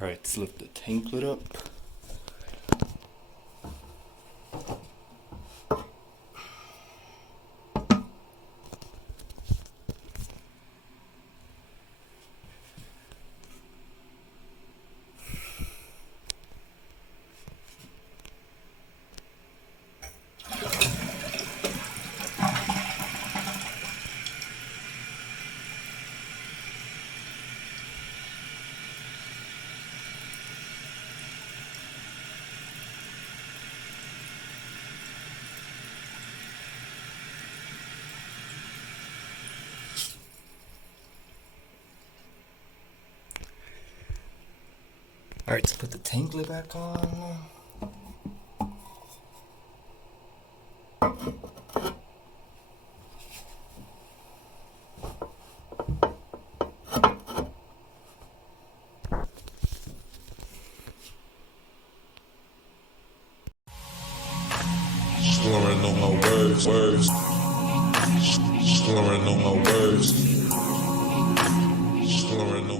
Alright, let's lift the tank lid up. Alright, let's put the tank lid back on. Slurring on my words. Slurring on my words. Slurring on